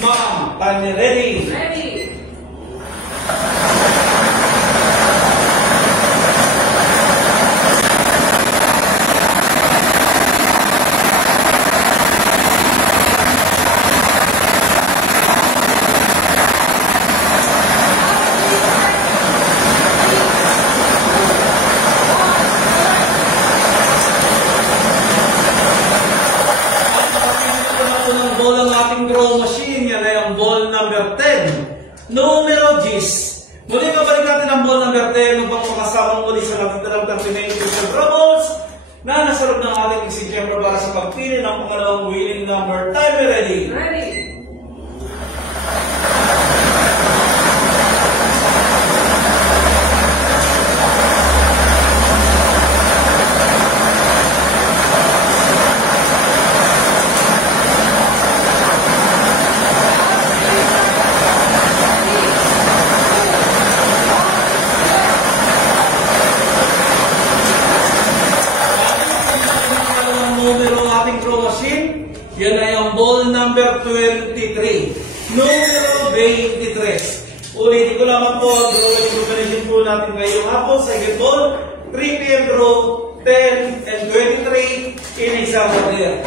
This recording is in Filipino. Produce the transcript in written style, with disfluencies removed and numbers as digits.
Ma'am, are you ready? Ready. Ball ang ating draw machine. Yan ay ang ball number 10. Numero 10. Muli babalik natin ang ball number 10 upang makasama muli sa natin terminations draw balls na nasa loob ng ating executive para sa pagpili ng pangalawang winning number. Time ready? Ready. Yan ay ang ball number 23. Numero 23. Ulitin ko lamang po ang drawing combination po natin ngayong hapon. Second ball, 3 PM draw, 10 and 23 in example there.